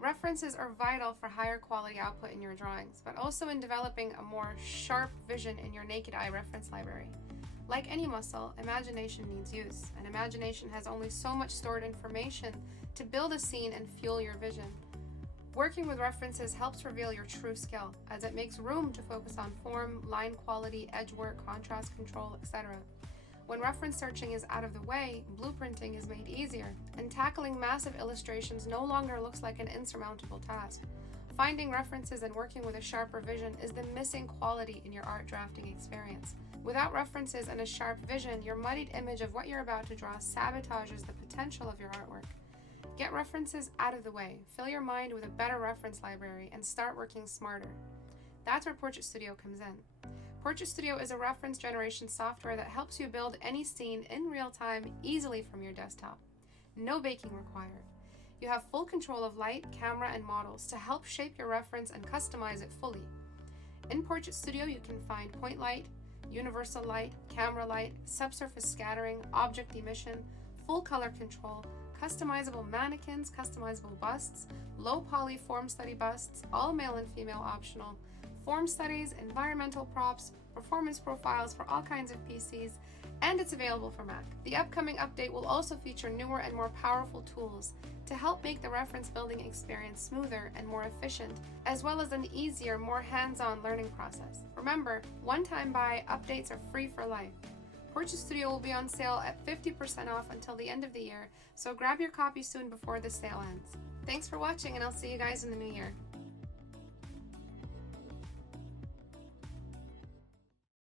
References are vital for higher quality output in your drawings, but also in developing a more sharp vision in your naked eye reference library. Like any muscle, imagination needs use, and imagination has only so much stored information to build a scene and fuel your vision. Working with references helps reveal your true skill, as it makes room to focus on form, line quality, edge work, contrast control, etc. When reference searching is out of the way, blueprinting is made easier, and tackling massive illustrations no longer looks like an insurmountable task. Finding references and working with a sharper vision is the missing quality in your art drafting experience. Without references and a sharp vision, your muddied image of what you're about to draw sabotages the potential of your artwork. Get references out of the way, fill your mind with a better reference library, and start working smarter. That's where PortraitStudio comes in. PortraitStudio is a reference generation software that helps you build any scene in real time easily from your desktop. No baking required. You have full control of light, camera, and models to help shape your reference and customize it fully. In PortraitStudio, you can find Pointlight, universal light, camera light, subsurface scattering, object emission, full color control, customizable mannequins, customizable busts, low poly form study busts, all male and female optional, form studies, environmental props, performance profiles for all kinds of PCs, and it's available for Mac. The upcoming update will also feature newer and more powerful tools to help make the reference building experience smoother and more efficient, as well as an easier, more hands-on learning process. Remember, one-time buy updates are free for life. PortraitStudio will be on sale at 50% off until the end of the year, so grab your copy soon before the sale ends. Thanks for watching, and I'll see you guys in the new year.